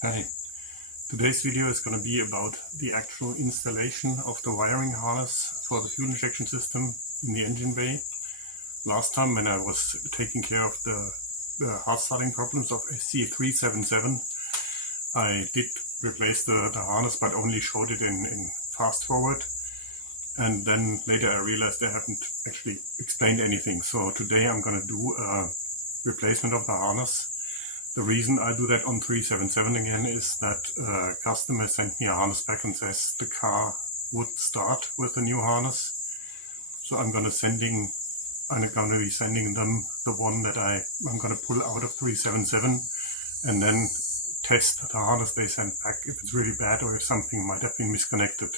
Hi, today's video is going to be about the actual installation of the wiring harness for the fuel injection system in the engine bay. Last time when I was taking care of the hard starting problems of SC377, I did replace the harness but only showed it in fast forward, and then later I realized I haven't actually explained anything. So today I'm going to do a replacement of the harness. The reason I do that on 377 again is that a customer sent me a harness back and says the car would start with the new harness. So I'm going to be sending them the one that I'm going to pull out of 377 and then test the harness they sent back if it's really bad or if something might have been misconnected.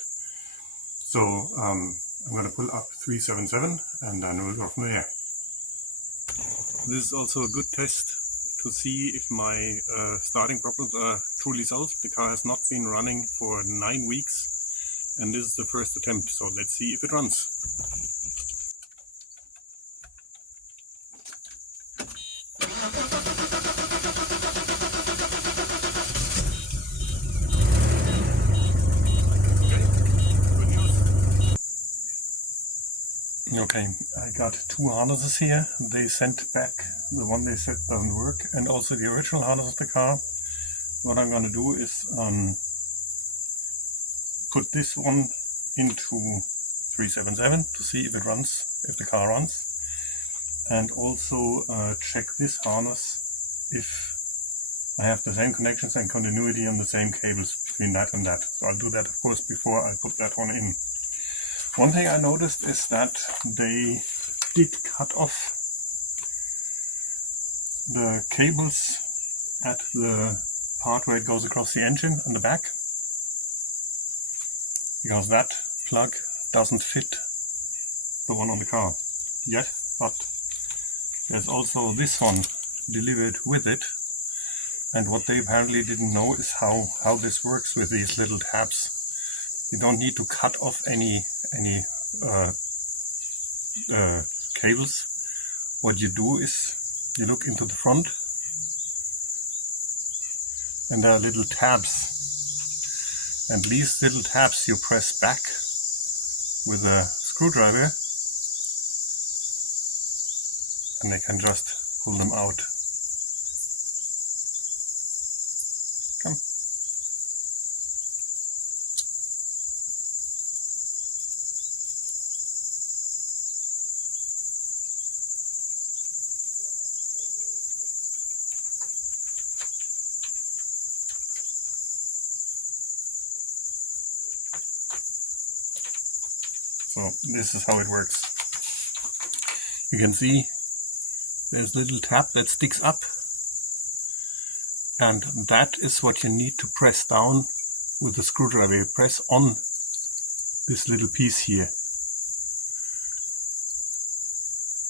So I'm going to pull up 377 and then we'll go from there. This is also a good test to see if my starting problems are truly solved. The car has not been running for 9 weeks and this is the first attempt, so let's see if it runs. Okay, I got two harnesses here. They sent back the one they said doesn't work and also the original harness of the car. What I'm going to do is put this one into 377 to see if it runs, if the car runs, and also check this harness if I have the same connections and continuity on the same cables between that and that. So I'll do that of course before I put that one in. One thing I noticed is that they did cut off the cables at the part where it goes across the engine on the back, because that plug doesn't fit the one on the car yet, but there's also this one delivered with it, and what they apparently didn't know is how this works with these little tabs. You don't need to cut off any cables. What you do is you look into the front and there are little tabs, and these little tabs you press back with a screwdriver and they can just pull them out. Come. So this is how it works. You can see there's a little tab that sticks up, and that is what you need to press down with the screwdriver. You press on this little piece here,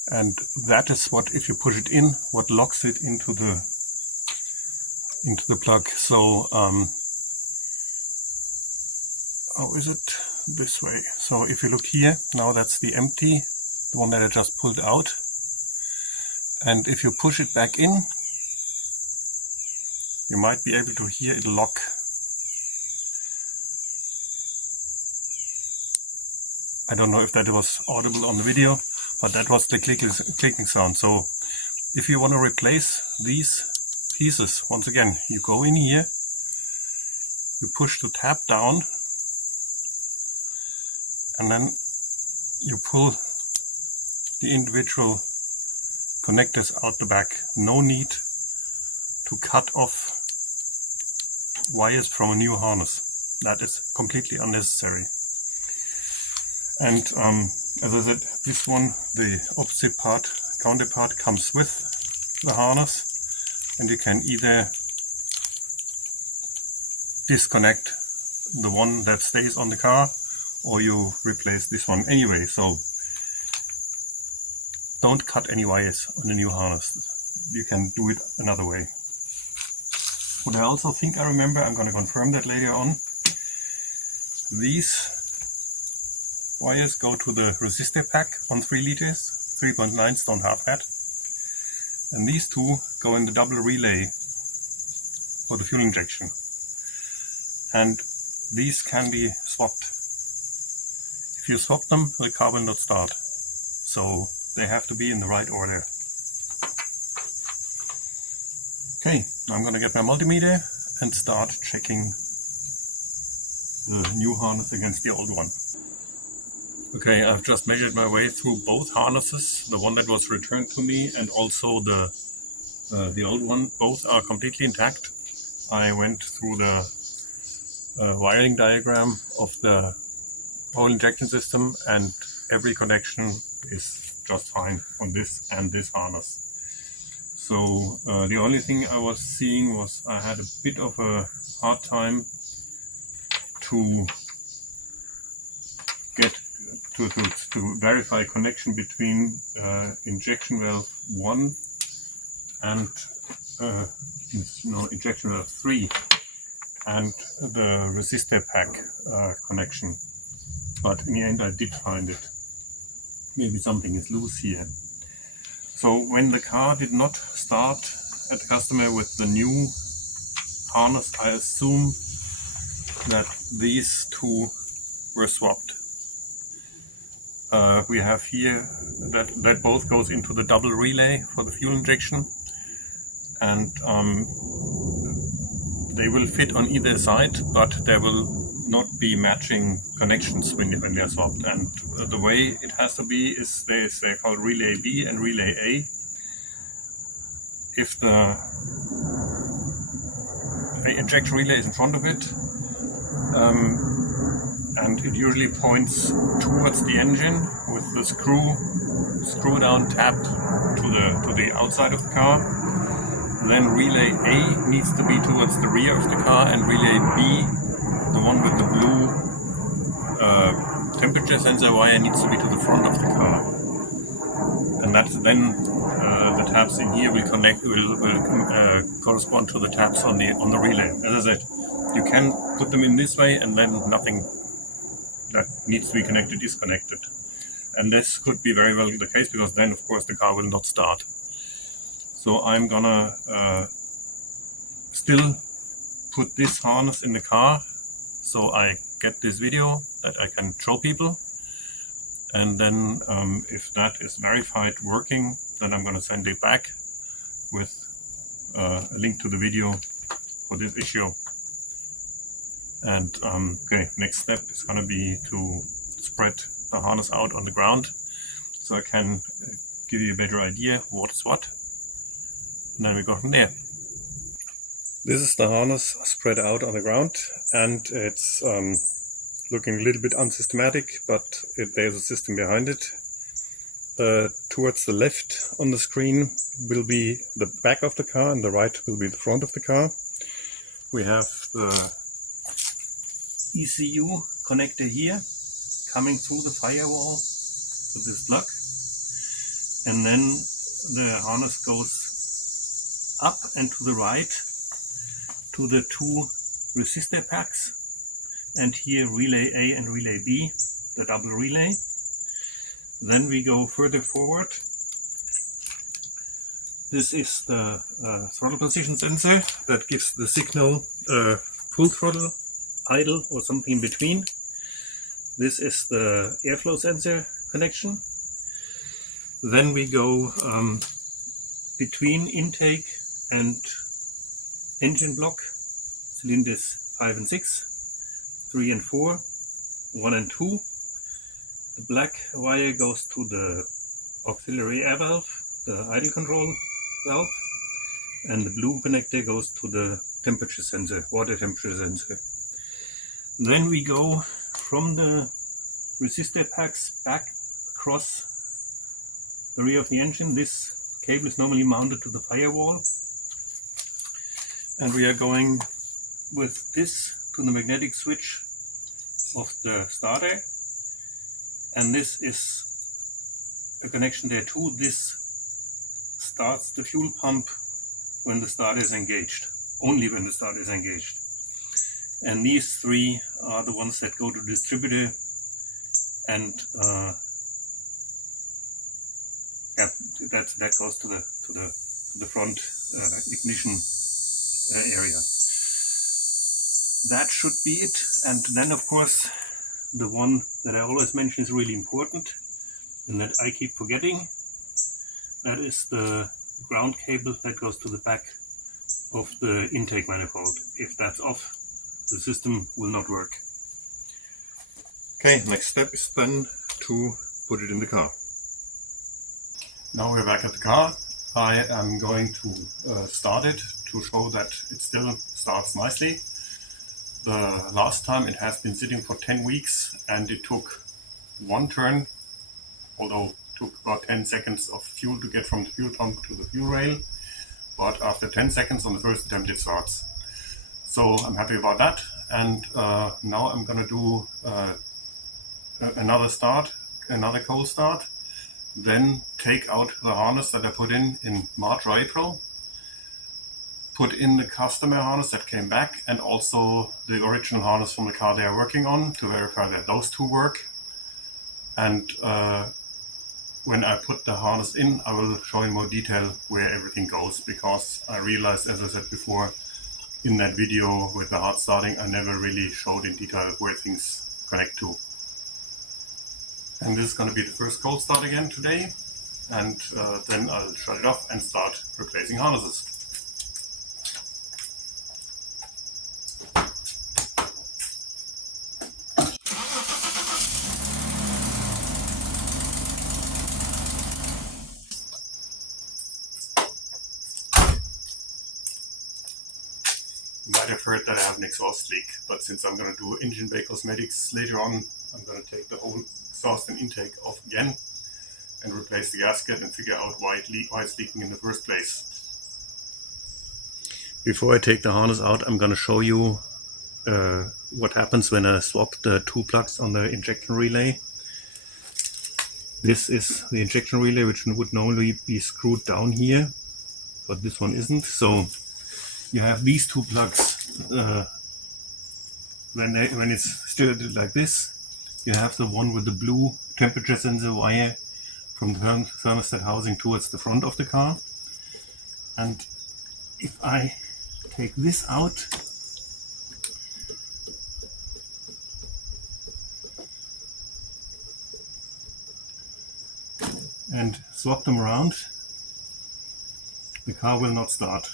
and that is what, if you push it in, what locks it into the plug. So how is it? This way. So if you look here, now that's the empty, the one that I just pulled out, and if you push it back in, you might be able to hear it lock. I don't know if that was audible on the video, but that was the clicking sound. So if you want to replace these pieces, once again, you go in here, you push the tab down, and then you pull the individual connectors out the back. No need to cut off wires from a new harness. That is completely unnecessary. And as I said, this one, the opposite part, counterpart, comes with the harness, and you can either disconnect the one that stays on the car or you replace this one anyway. So don't cut any wires on the new harness. You can do it another way. What I also think I remember, I'm going to confirm that later on, these wires go to the resistor pack on 3 liters, 3.9s don't have that, and these two go in the double relay for the fuel injection. and these can be swapped. If you swap them, the car will not start. So they have to be in the right order. Okay, I'm gonna get my multimeter and start checking the new harness against the old one. Okay, I've just measured my way through both harnesses, the one that was returned to me and also the old one. Both are completely intact. I went through the wiring diagram of the oil injection system, and every connection is just fine on this and this harness. So the only thing I was seeing was I had a bit of a hard time to get to verify connection between injection valve 1 and injection valve 3 and the resistor pack connection. But in the end I did find it. Maybe something is loose here. So when the car did not start at the customer with the new harness, I assume that these two were swapped. We have here that both goes into the double relay for the fuel injection, and they will fit on either side, but there will not be matching connections when they are swapped. And the way it has to be is they're called relay B and relay A. If the injection relay is in front of it, and it usually points towards the engine with the screw down tapped to the outside of the car. Then relay A needs to be towards the rear of the car, and relay B, the one with the blue temperature sensor wire, needs to be to the front of the car. And that's then the taps in here will correspond to the taps on the relay. As I said, you can put them in this way, and then nothing that needs to be connected is connected. And this could be very well the case, because then of course the car will not start. So I'm gonna still put this harness in the car so I get this video that I can show people. And then if that is verified working, then I'm gonna send it back with a link to the video for this issue. And okay, next step is gonna be to spread the harness out on the ground so I can give you a better idea what is what. And then we go from there. This is the harness spread out on the ground, and it's looking a little bit unsystematic, but there's a system behind it. Towards the left on the screen will be the back of the car, and the right will be the front of the car. We have the ECU connector here coming through the firewall with this plug, and then the harness goes up and to the right to the two resistor packs, and here relay A and relay B, the double relay. Then we go further forward. This is the throttle position sensor that gives the signal full throttle, idle, or something in between. This is the airflow sensor connection. Then we go between intake and engine block, cylinders 5 and 6, 3 and 4, 1 and 2. The black wire goes to the auxiliary air valve, the idle control valve, and the blue connector goes to the temperature sensor, water temperature sensor. Then we go from the resistor packs back across the rear of the engine. This cable is normally mounted to the firewall, and we are going with this to the magnetic switch of the starter, and this is a connection there too. This starts the fuel pump when the starter is engaged, only when the starter is engaged. And these three are the ones that go to the distributor, and that goes to the front ignition area. that should be it. And then of course the one that I always mention is really important and that I keep forgetting. That is the ground cable that goes to the back of the intake manifold. If that's off, the system will not work. Okay, next step is then to put it in the car. Now we're back at the car. I am going to start it to show that it still starts nicely. The last time it has been sitting for 10 weeks and it took one turn, although it took about 10 seconds of fuel to get from the fuel pump to the fuel rail. But after 10 seconds on the first attempt it starts. So I'm happy about that. And now I'm gonna do another cold start. Then take out the harness that I put in March or April. Put in the customer harness that came back and also the original harness from the car they are working on to verify that those two work. And when I put the harness in, I will show in more detail where everything goes, because I realized, as I said before, in that video with the hard starting, I never really showed in detail where things connect to. And this is going to be the first cold start again today, and then I'll shut it off and start replacing harnesses. You might have heard that I have an exhaust leak, but since I'm going to do engine bay cosmetics later on, I'm going to take the whole exhaust and intake off again and replace the gasket and figure out why it's leaking in the first place. Before I take the harness out, I'm going to show you what happens when I swap the two plugs on the injection relay. This is the injection relay, which would normally be screwed down here, but this one isn't. So you have these two plugs. When it's steered like this, you have the one with the blue temperature sensor wire from the thermostat housing towards the front of the car. And if I take this out, and swap them around, the car will not start.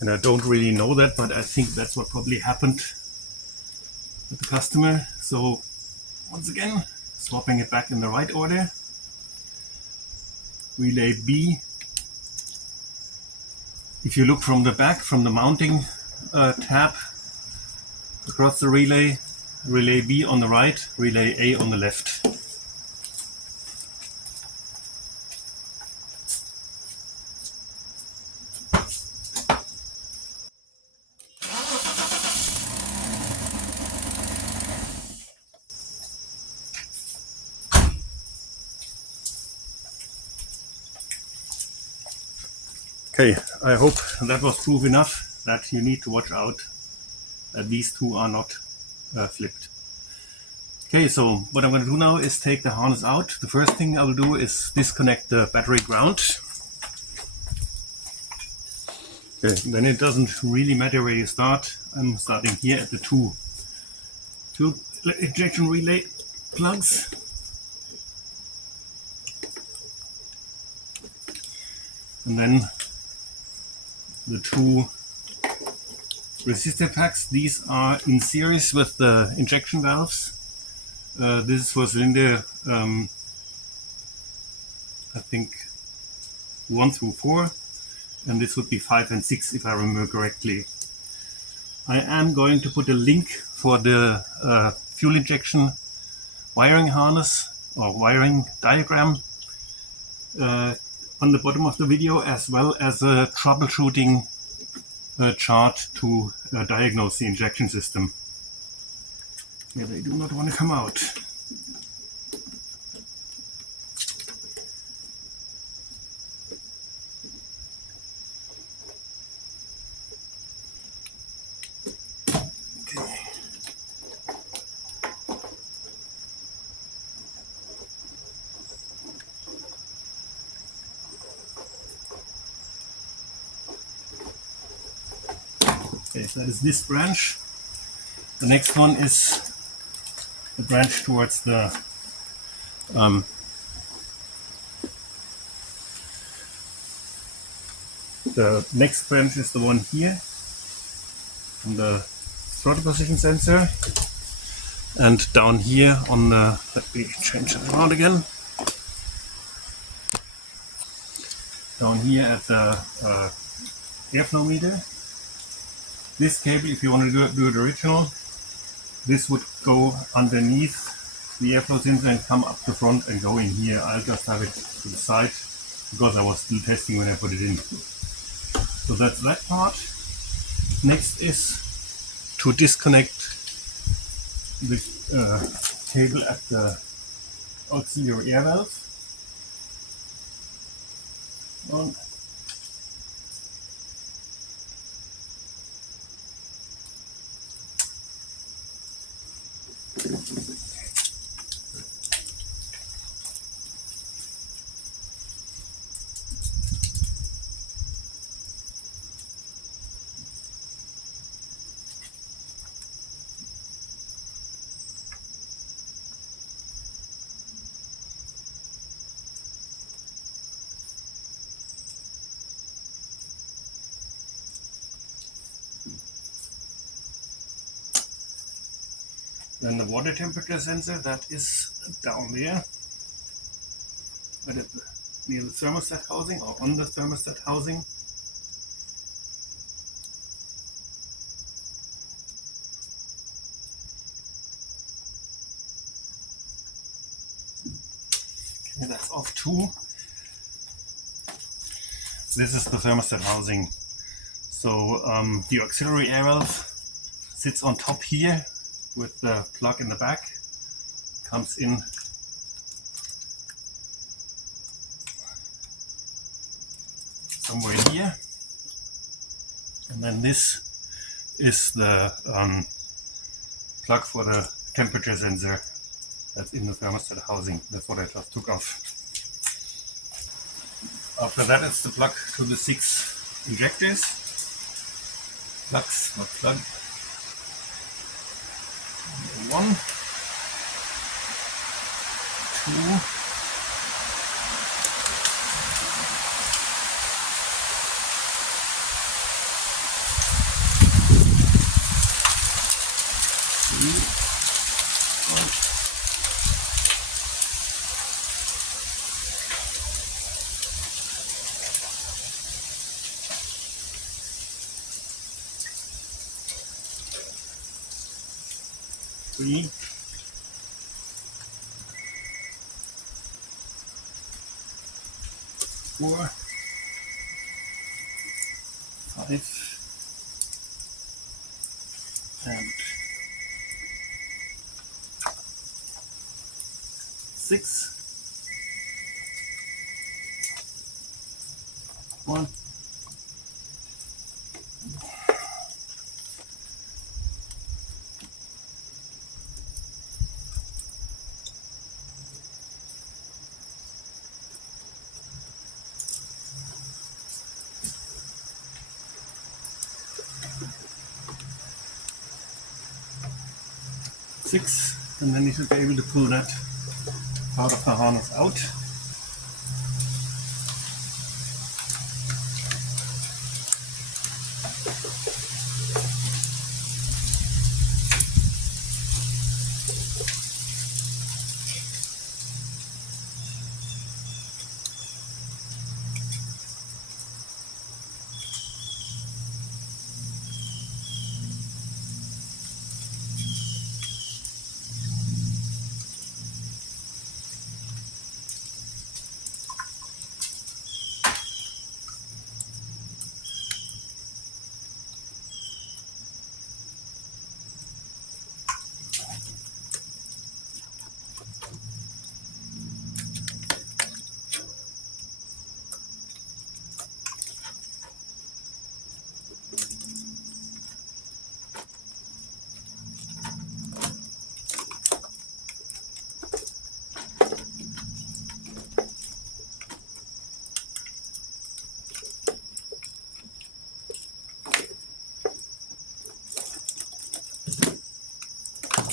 And I don't really know that, but I think that's what probably happened with the customer. So once again, swapping it back in the right order. Relay B. If you look from the back, from the mounting tab across the relay, relay B on the right, relay A on the left. Okay, I hope that was proof enough that you need to watch out that these two are not flipped. Okay, so what I'm going to do now is take the harness out. The first thing I will do is disconnect the battery ground. Okay, then it doesn't really matter where you start. I'm starting here at the two injection relay plugs. And then the two resistor packs. These are in series with the injection valves. This is for cylinder, I think 1 through 4, and this would be 5 and 6 if I remember correctly. I am going to put a link for the fuel injection wiring harness or wiring diagram on the bottom of the video, as well as a troubleshooting chart to diagnose the injection system. Yeah, they do not want to come out. Okay, so that is this branch. The next one is the branch towards the next branch is the one here on the throttle position sensor, and down here on the, let me change it around again, down here at the airflow meter. This cable, if you want to do it original, this would go underneath the airflow sensor and come up the front and go in here. I'll just have it to the side because I was still testing when I put it in. So that's that part. Next is to disconnect the cable at the auxiliary air valve. On. Then the water temperature sensor, that is down there, near the thermostat housing or on the thermostat housing. Okay, that's off too. This is the thermostat housing. So the auxiliary air valve sits on top here with the plug in the back, comes in somewhere here, and then this is the plug for the temperature sensor that's in the thermostat housing. That's what I just took off. After that, it's the plug to the 6 injectors. Plugs, not plug. 1, 2, 3, 4. Three, 4, 5, and 6. 1, 6, and then you should be able to pull that part of the harness out.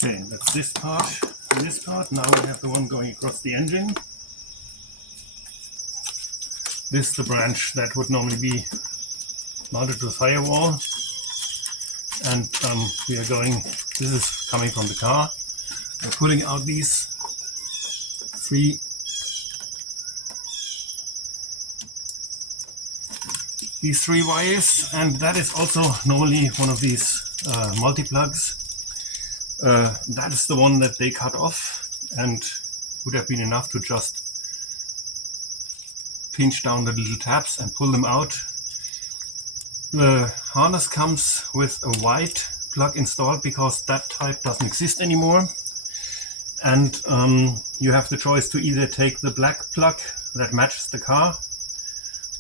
Okay, that's this part and this part. Now we have the one going across the engine. This is the branch that would normally be mounted to the firewall. And we are going, this is coming from the car. We're pulling out these three wires, and that is also normally one of these multi-plugs. That is the one that they cut off, and would have been enough to just pinch down the little tabs and pull them out. The harness comes with a white plug installed because that type doesn't exist anymore, and you have the choice to either take the black plug that matches the car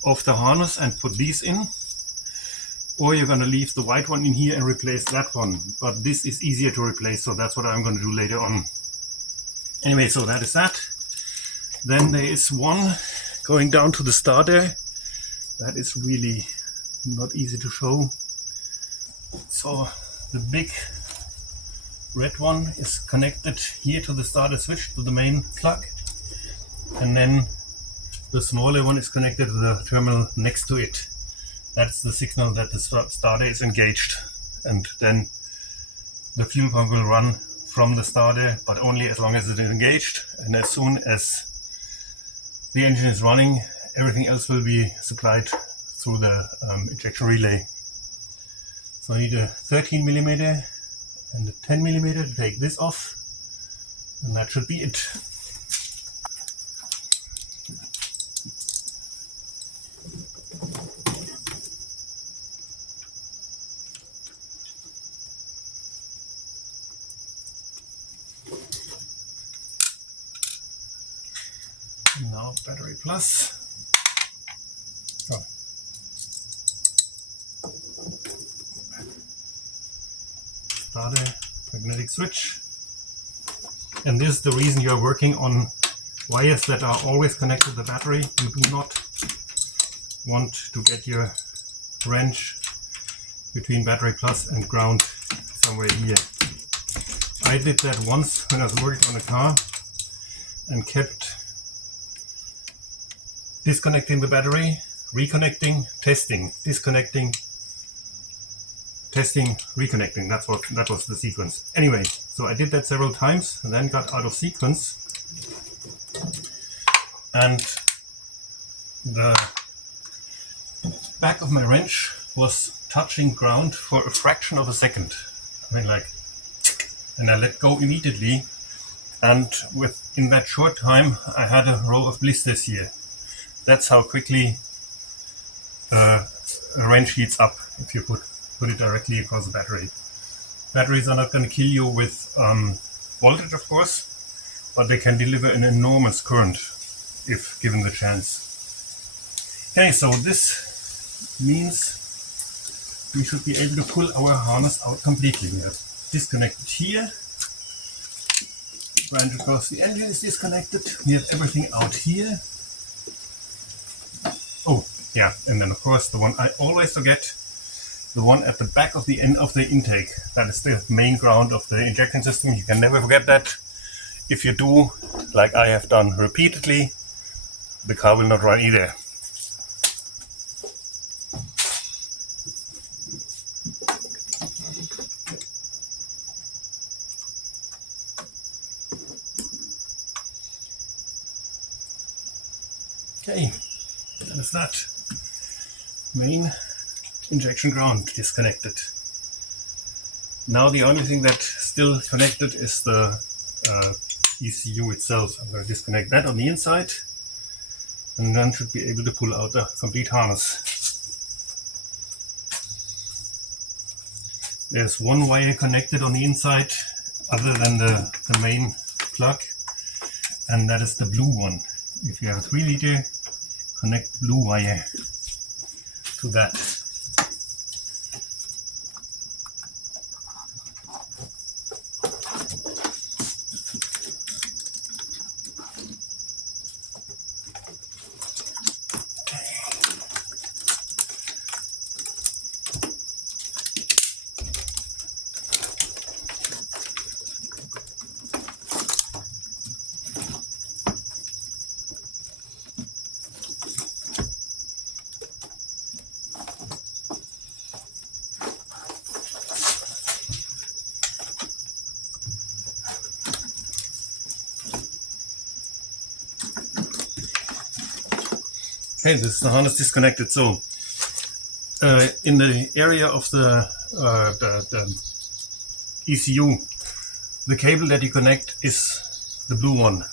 off the harness and put these in, or you're going to leave the white one in here and replace that one. But this is easier to replace, so that's what I'm going to do later on. Anyway, so that is that. Then there is one going down to the starter. That is really not easy to show. So the big red one is connected here to the starter switch, to the main plug, and then the smaller one is connected to the terminal next to it. That's the signal that the starter is engaged, and then the fuel pump will run from the starter, but only as long as it is engaged, and as soon as the engine is running, everything else will be supplied through the ejection relay. So I need a 13mm and a 10mm to take this off, and that should be it. Now battery plus. Oh. Starter magnetic switch. And this is the reason you are working on wires that are always connected to the battery. You do not want to get your wrench between battery plus and ground somewhere here. I did that once when I was working on a car and kept disconnecting the battery, reconnecting, testing, disconnecting, testing, reconnecting. That was the sequence. Anyway, so I did that several times and then got out of sequence, and the back of my wrench was touching ground for a fraction of a second. I mean, like, and I let go immediately, and in that short time I had a row of blisters here. That's how quickly a wrench heats up if you put it directly across the battery. Batteries are not going to kill you with voltage, of course, but they can deliver an enormous current if given the chance. Okay, so this means we should be able to pull our harness out completely. We have disconnected here. Branch across the engine is disconnected. We have everything out here. Oh, yeah, and then of course the one I always forget, the one at the back of the end of the intake. That is the main ground of the injection system. You can never forget that. If you do, like I have done repeatedly, the car will not run either. Okay, that is that. Main injection ground disconnected. Now the only thing that's still connected is the ECU itself. I'm going to disconnect that on the inside, and then should be able to pull out the complete harness. There's one wire connected on the inside other than the main plug, and that is the blue one. If you have a 3 liter, connect blue wire to that. Okay, this is the harness disconnected. So in the area of the ECU, the cable that you connect is the blue one.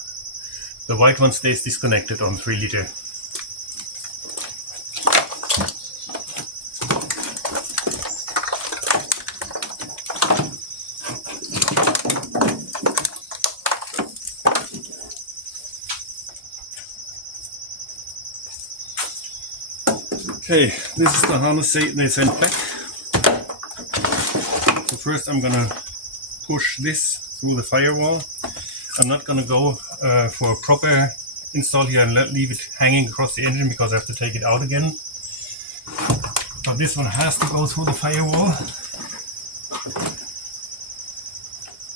The white one stays disconnected on 3 liter. Okay, this is the harness they sent back. So first I'm gonna push this through the firewall. I'm not gonna go for a proper install here and leave it hanging across the engine because I have to take it out again. But this one has to go through the firewall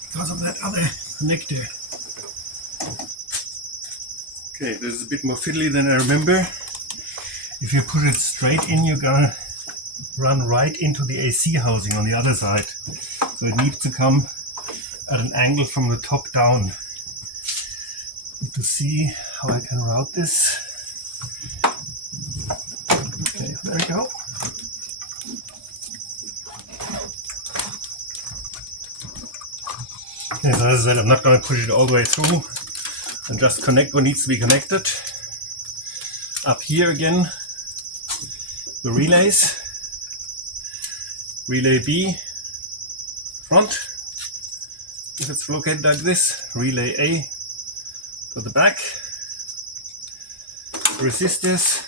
because of that other connector. Okay, this is a bit more fiddly than I remember. If you put it straight in, you're gonna run right into the AC housing on the other side. So it needs to come at an angle from the top down. To see how I can route this. Okay, there we go. Okay, so as I said, I'm not going to push it all the way through and just connect what needs to be connected. Up here again, the relays. Relay B, front, if it's located like this. Relay A to the back. Resistors,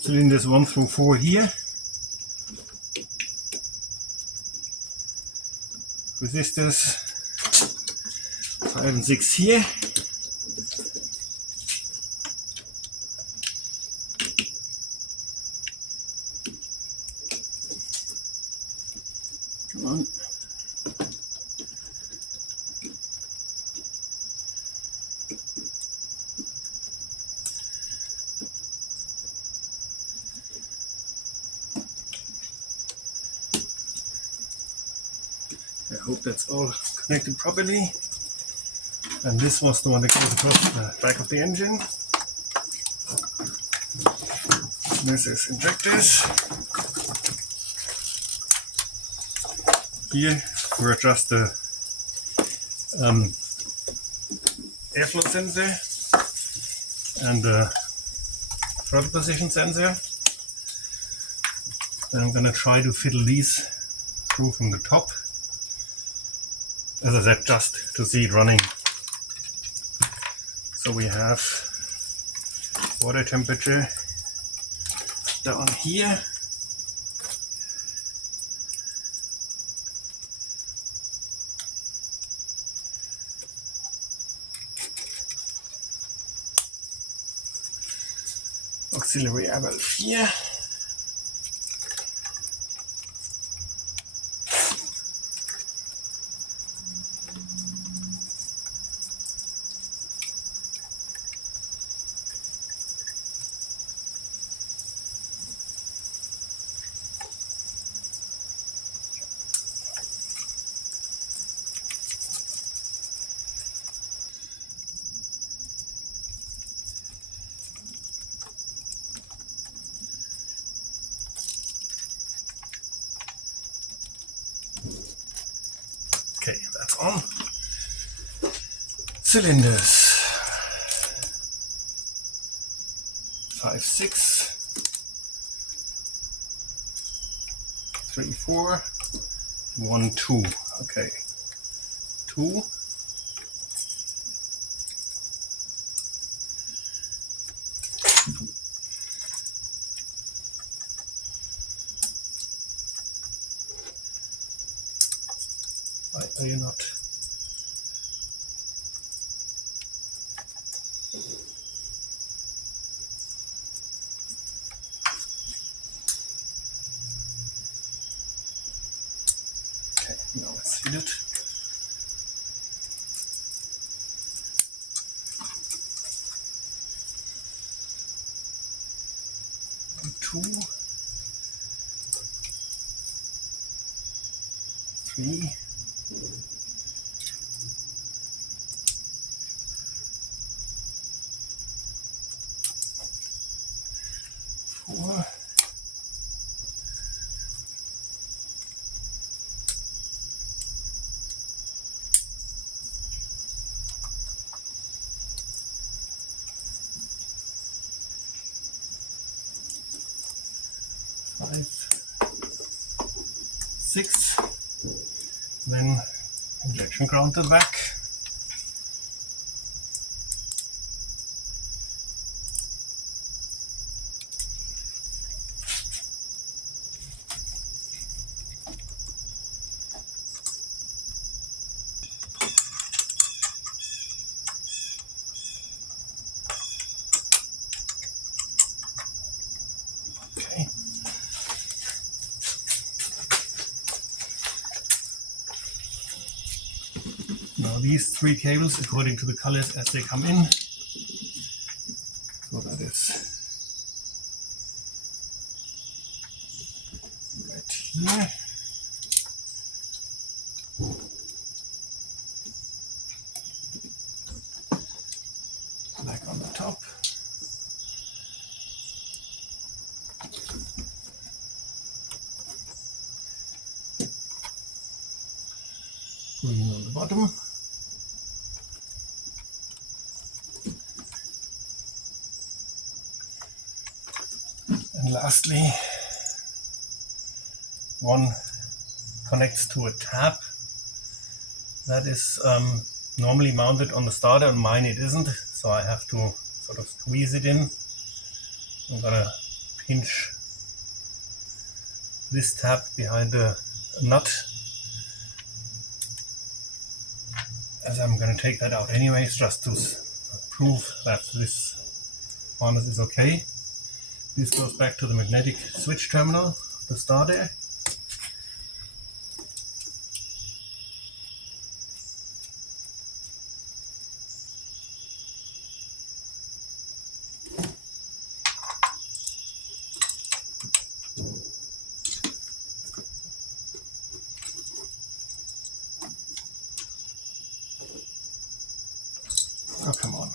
cylinders 1 through 4 here. Resistors 5 and 6 here. Come on. I hope that's all connected properly. And this was the one that goes across the back of the engine. This is injectors. Here we adjust the airflow sensor and the throttle position sensor. Then I'm going to try to fiddle these through from the top. As I said, just to see it running. So we have water temperature down here. Auxiliary air valve here. Okay, that's on. Cylinders 5, 6, 3, 4, 1, 2. Okay, 2. Why are you not? Okay, now let's hit it. Two, 3. 6, then injection ground to the back. Okay. Now these 3 cables according to the colors as they come in. So that is right here. Black on the top. Green on the bottom. And lastly, one connects to a tab that is normally mounted on the starter. On mine it isn't, so I have to sort of squeeze it in. I'm gonna pinch this tab behind the nut, as I'm gonna take that out anyways, just to prove that this harness is okay. This goes back to the magnetic switch terminal, the starter. Oh, come on.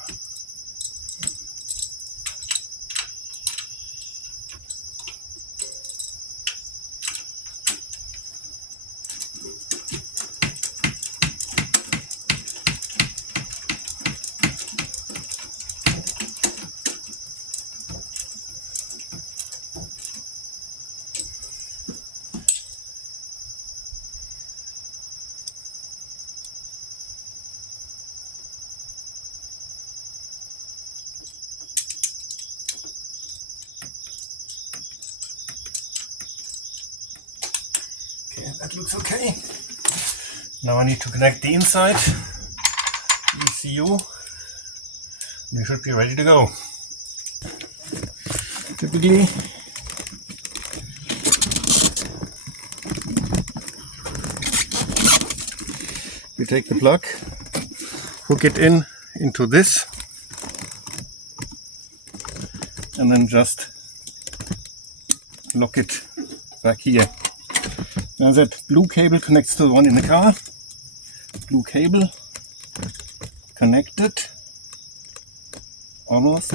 Okay, that looks okay. Now I need to connect the inside ECU. We should be ready to go. Typically, we take the plug, hook it into this, and then just lock it back here. Now that blue cable connects to the one in the car. Blue cable connected, almost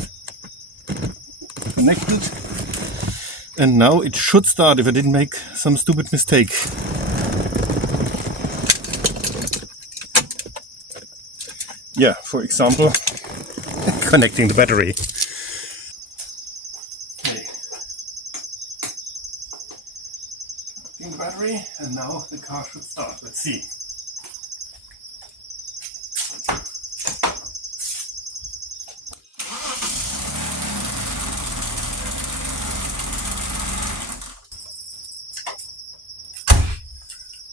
connected, and now it should start if I didn't make some stupid mistake. Yeah, for example, connecting the battery. Okay. Connecting the battery, and now the car should start. Let's see.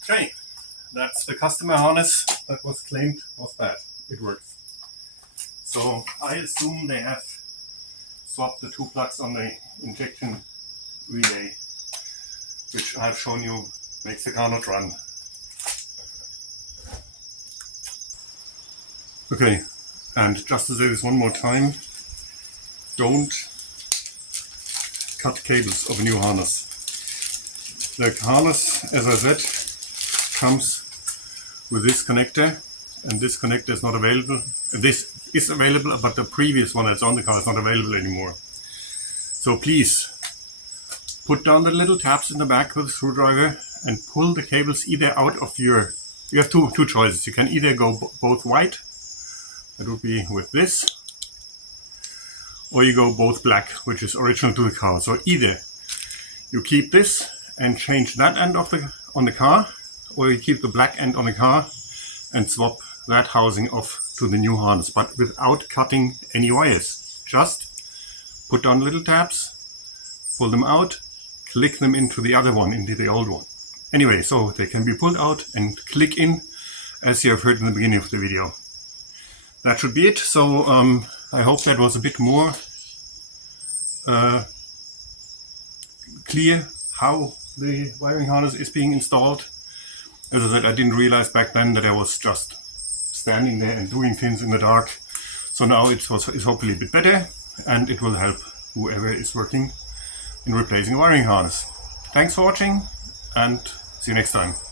Okay, that's the customer harness that was claimed was bad. It works. So I assume they have swapped the 2 plugs on the injection relay, which I've shown you makes the car not run. Okay, and just to say this one more time, don't cut cables of a new harness. The harness, as I said, comes with this connector, and this connector is not available. This is available, but the previous one that's on the car is not available anymore. So please put down the little tabs in the back with a screwdriver and pull the cables either out of your... You have two choices. You can either go both white, that would be with this, or you go both black, which is original to the car. So either you keep this and change that end of the on the car, or you keep the black end on the car and swap that housing off to the new harness, but without cutting any wires. Just put on little tabs, pull them out, click them into the other one, into the old one. Anyway, so they can be pulled out and click in, as you have heard in the beginning of the video. That should be it. So I hope that was a bit more clear how the wiring harness is being installed. As I said, I didn't realize back then that I was just standing there and doing things in the dark. So now it's hopefully a bit better, and it will help whoever is working in replacing a wiring harness. Thanks for watching, and see you next time.